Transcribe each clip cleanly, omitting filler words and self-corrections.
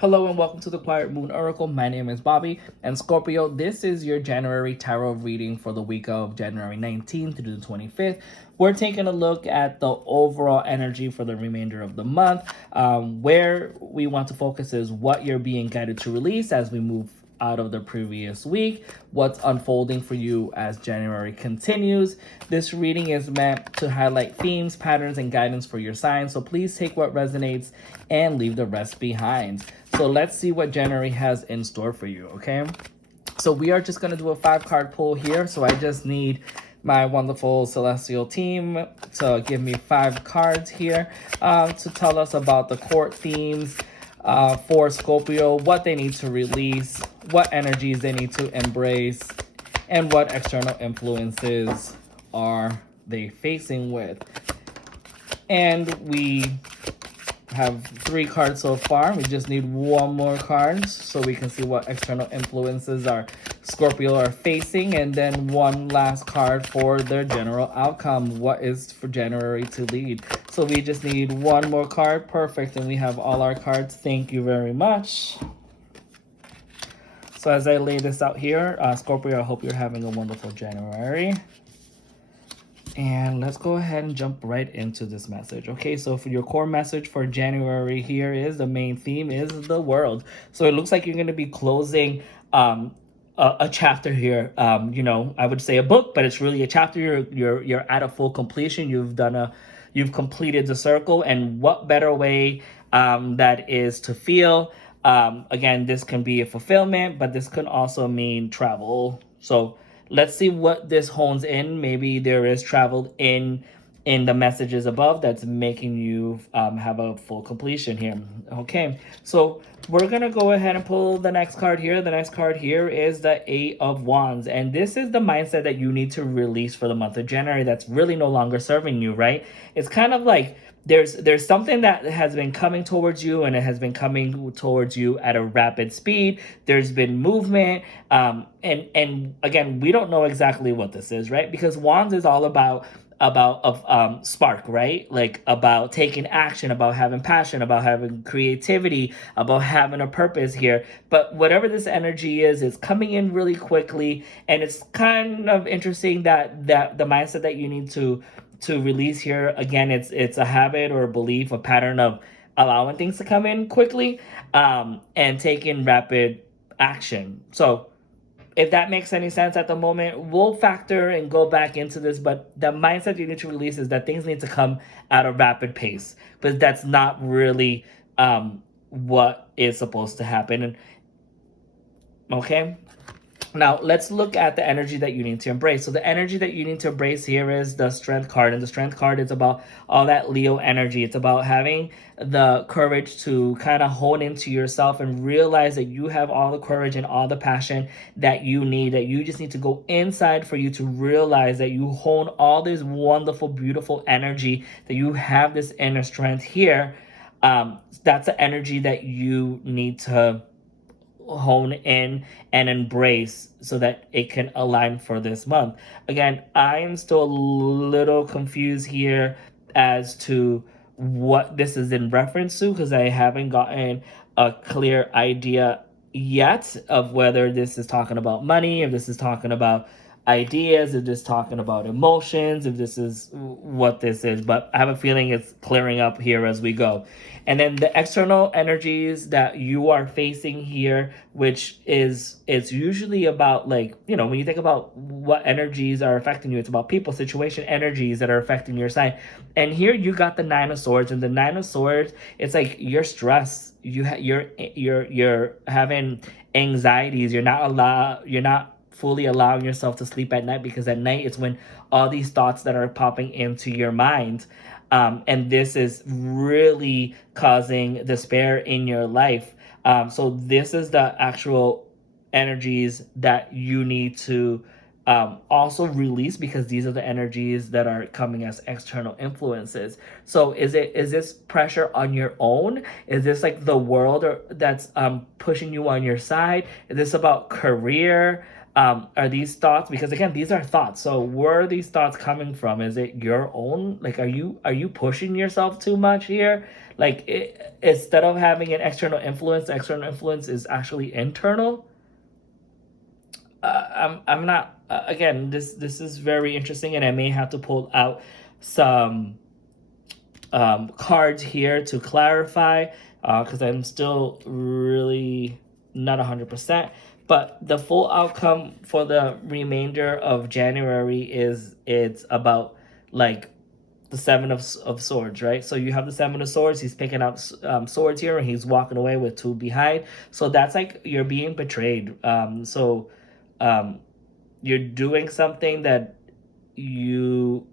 Hello and welcome to the Quiet Moon Oracle. My name is Bobby, and Scorpio, this is your January tarot reading for the week of January 19th through the 25th. We're taking a look at the overall energy for the remainder of the month. Where we want to focus is what you're being guided to release as we move out of the previous week, what's unfolding for you as January continues. This reading is meant to highlight themes, patterns, and guidance for your sign, so please take what resonates and leave the rest behind. So let's see what January has in store for you, okay? So we are just going to do a 5-card pull here, so I just need my wonderful celestial team to give me 5 cards here to tell us about the court themes for Scorpio, what they need to release, what energies they need to embrace, and what external influences are they facing with. And we have 3 cards so far. We just need one more card so we can see what external influences our Scorpio are facing, and then one last card for their general outcome. What is for January to lead? So we just need one more card. Perfect. And we have all our cards. Thank you very much. So as I lay this out here, Scorpio, I hope you're having a wonderful January. And let's go ahead and jump right into this message. Okay, so for your core message for January here is the main theme is the world. So it looks like you're going to be closing a chapter here. I would say a book, but it's really a chapter. You're at a full completion. You've completed the circle, and what better way that is to feel. Again, this can be a fulfillment, but this can also mean travel. So let's see what this hones in. Maybe there is travel in the messages above that's making you have a full completion here. Okay, so we're going to go ahead and pull the next card here. The next card here is the 8 of Wands. And this is the mindset that you need to release for the month of January that's really no longer serving you, right? It's kind of like there's something that has been coming towards you, and it has been coming towards you at a rapid speed. There's been movement, and again, we don't know exactly what this is, right? Because Wands is all about spark, right? Like about taking action, about having passion, about having creativity, about having a purpose here. But whatever this energy is, it's coming in really quickly, and it's kind of interesting that the mindset that you need to release here, again, it's a habit or a belief, a pattern of allowing things to come in quickly and taking rapid action. So if that makes any sense at the moment, we'll factor and go back into this, but the mindset you need to release is that things need to come at a rapid pace, but that's not really what is supposed to happen. Okay, now let's look at the energy that you need to embrace. So the energy that you need to embrace here is the Strength card, and the Strength card is about all that Leo energy. It's about having the courage to kind of hone into yourself and realize that you have all the courage and all the passion that you need, that you just need to go inside for you to realize that you hone all this wonderful, beautiful energy, that you have this inner strength here. That's the energy that you need to hone in and embrace so that it can align for this month. Again, I am still a little confused here as to what this is in reference to, because I haven't gotten a clear idea yet of whether this is talking about money, if this is talking about ideas, if this is talking about emotions, if this is what this is. But I have a feeling it's clearing up here as we go. And then the external energies that you are facing here, which is, it's usually about, like, when you think about what energies are affecting you, it's about people, situation, energies that are affecting your sign. And here you got the 9 of Swords, and the 9 of Swords, it's like you're stressed, you're having anxieties, you're not fully allowing yourself to sleep at night, because at night it's when all these thoughts that are popping into your mind, and this is really causing despair in your life. So this is the actual energies that you need to also release, because these are the energies that are coming as external influences. So is this pressure on your own? Is this like the world that's pushing you on your side? Is this about career? Are these thoughts, because again, these are thoughts, so where are these thoughts coming from? Is it your own? Like, are you pushing yourself too much here? Like, instead of having an external influence is actually internal. I'm not, again, this is very interesting, and I may have to pull out some cards here to clarify, because I'm still really not 100%. But the full outcome for the remainder of January is it's about like the seven of swords, right? So you have the seven of swords. He's picking up swords here, and he's walking away with two behind. So that's like you're being betrayed. Um, you're doing something that you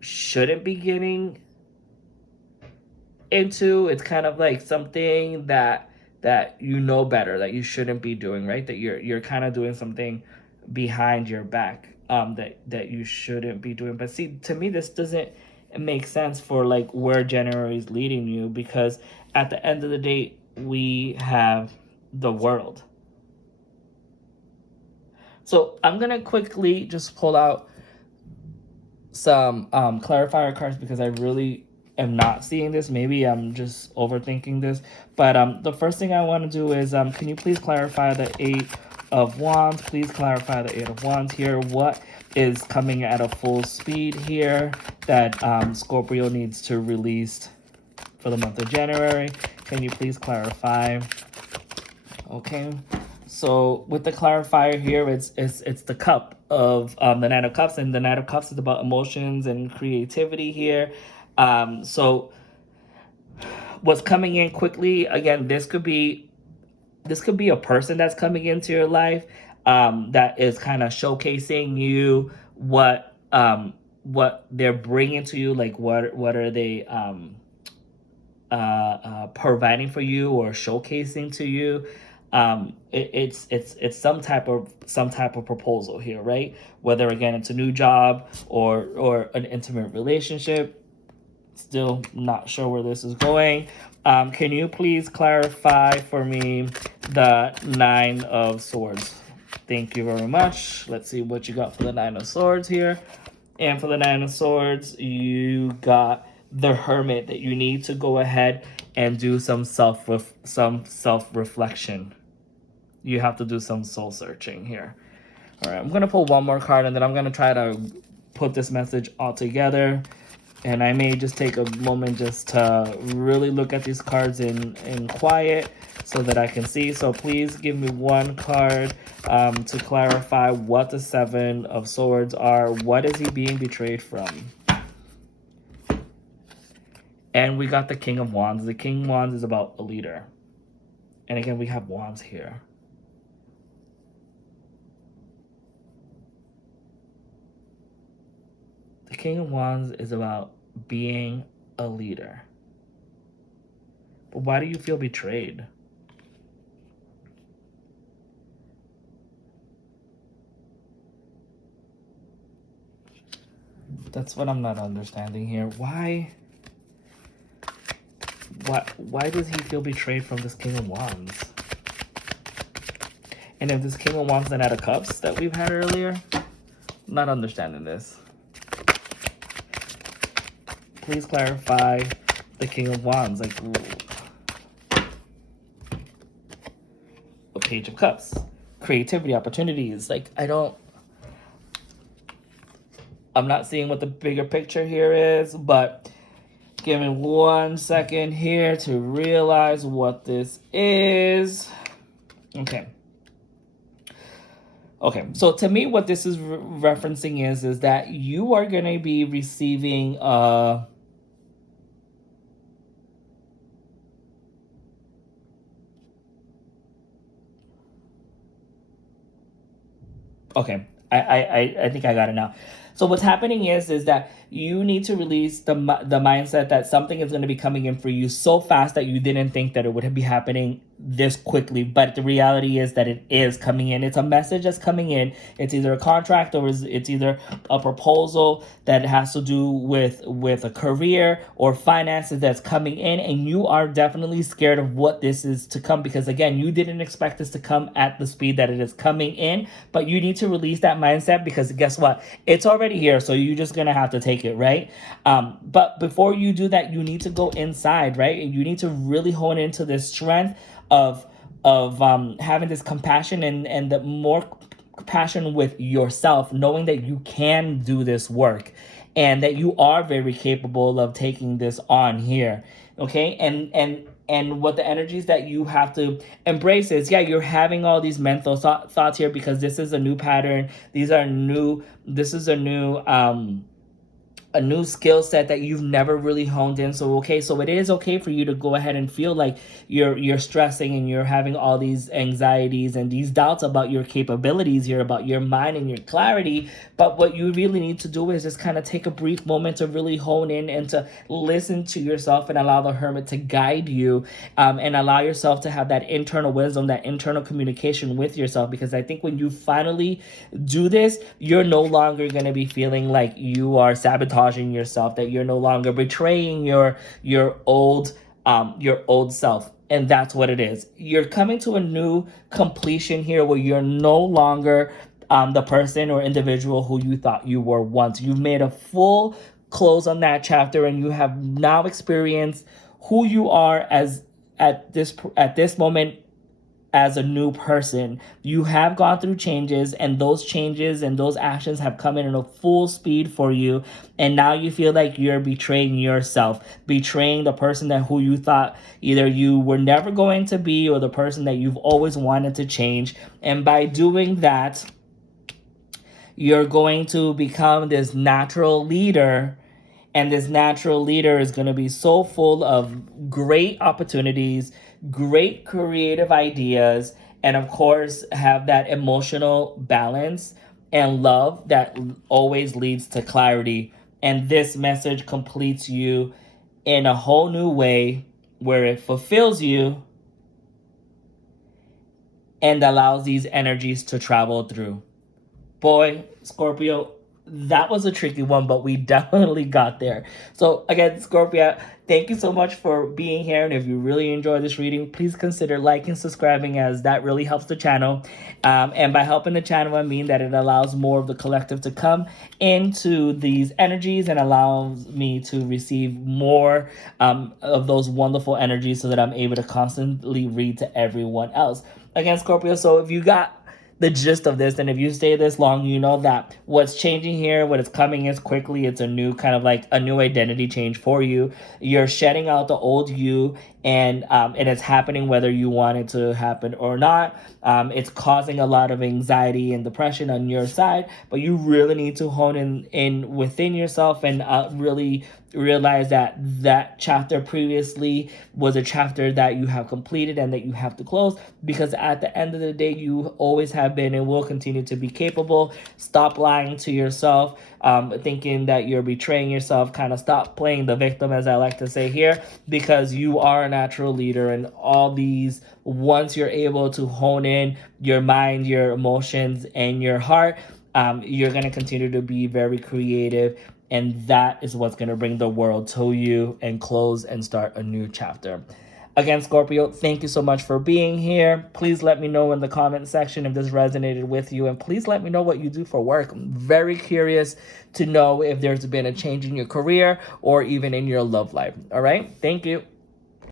shouldn't be getting into. It's kind of like something that you know better, that you shouldn't be doing, right? That you're kind of doing something behind your back, that you shouldn't be doing. But see, to me, this doesn't make sense for like where January is leading you, because at the end of the day, we have the world. So I'm gonna quickly just pull out some clarifier cards, because I really am not seeing this. Maybe I'm just overthinking this. But the first thing I want to do is, can you please clarify the Eight of Wands? Please clarify the Eight of Wands here. What is coming at a full speed here that Scorpio needs to release for the month of January? Can you please clarify? Okay. So with the clarifier here, it's the cup of the Knight of Cups, and the Knight of Cups is about emotions and creativity here. So what's coming in quickly, again, this could be a person that's coming into your life, that is kind of showcasing you what they're bringing to you, like what are they providing for you or showcasing to you. It's some type of proposal here, right? Whether again it's a new job or an intimate relationship. Still not sure where this is going. Can you please clarify for me the Nine of Swords? Thank you very much. Let's see what you got for the Nine of Swords here. And for the Nine of Swords, you got the Hermit, that you need to go ahead and do some self-reflection. You have to do some soul searching here. All right, I'm going to pull one more card, and then I'm going to try to put this message all together. And I may just take a moment just to really look at these cards in quiet so that I can see. So please give me one card to clarify what the Seven of Swords are. What is he being betrayed from? And we got the King of Wands. The King of Wands is about a leader. And again, we have Wands here. The King of Wands is about being a leader. But why do you feel betrayed? That's what I'm not understanding here. Why does he feel betrayed from this King of Wands? And if this King of Wands and Knight of Cups that we've had earlier, I'm not understanding this. Please clarify the King of Wands. Like, a Page of Cups. Creativity, opportunities. Like, I'm not seeing what the bigger picture here is, but give me 1 second here to realize what this is. Okay. Okay, so to me, what this is referencing is that you are going to be receiving okay, I think I got it now. So what's happening is that you need to release the mindset that something is going to be coming in for you so fast that you didn't think that it would be happening this quickly. But the reality is that it is coming in. It's a message that's coming in. It's either a contract or it's either a proposal that has to do with a career or finances that's coming in, and you are definitely scared of what this is to come, because again, you didn't expect this to come at the speed that it is coming in. But you need to release that mindset, because guess what? It's already here, so you're just gonna have to take it, right? But before you do that, you need to go inside, right? And you need to really hone into this strength of having this compassion and the more compassion with yourself, knowing that you can do this work and that you are very capable of taking this on here. Okay, and what the energies that you have to embrace is, yeah, you're having all these mental thoughts here because this is a new pattern. This is a new skill set that you've never really honed in. So so it is okay for you to go ahead and feel like you're stressing and you're having all these anxieties and these doubts about your capabilities here, about your mind and your clarity. But what you really need to do is just kind of take a brief moment to really hone in and to listen to yourself and allow the hermit to guide you, and allow yourself to have that internal wisdom, that internal communication with yourself. Because I think when you finally do this, you're no longer going to be feeling like you are sabotaging yourself, that you're no longer betraying your old self. And that's what it is. You're coming to a new completion here where you're no longer the person or individual who you thought you were once. You've made a full close on that chapter, and you have now experienced who you are as at this moment as a new person. You have gone through changes, and those changes and those actions have come in a full speed for you. And now you feel like you're betraying yourself, betraying the person that who you thought either you were never going to be, or the person that you've always wanted to change. And by doing that, you're going to become this natural leader. And this natural leader is going to be so full of great opportunities, great creative ideas, and of course, have that emotional balance and love that always leads to clarity. And this message completes you in a whole new way, where it fulfills you and allows these energies to travel through. Boy, Scorpio, that was a tricky one, but we definitely got there. So again, Scorpio, thank you so much for being here. And if you really enjoyed this reading, please consider liking, subscribing, as that really helps the channel. And by helping the channel, I mean that it allows more of the collective to come into these energies and allows me to receive more of those wonderful energies, so that I'm able to constantly read to everyone else. Again, Scorpio, so if you got the gist of this, and if you stay this long, you know that what's changing here, what is coming is quickly, it's a new kind of like a new identity change for you. You're shedding out the old you, and it's happening whether you want it to happen or not. It's causing a lot of anxiety and depression on your side, but you really need to hone in within yourself and really realize that that chapter previously was a chapter that you have completed and that you have to close, because at the end of the day, you always have been and will continue to be capable. Stop lying to yourself, thinking that you're betraying yourself. Kind of stop playing the victim, as I like to say here, because you are a natural leader. And all these, once you're able to hone in your mind, your emotions, and your heart, you're going to continue to be very creative. And that is what's going to bring the world to you and close and start a new chapter. Again, Scorpio, thank you so much for being here. Please let me know in the comment section if this resonated with you. And please let me know what you do for work. I'm very curious to know if there's been a change in your career or even in your love life. All right? Thank you.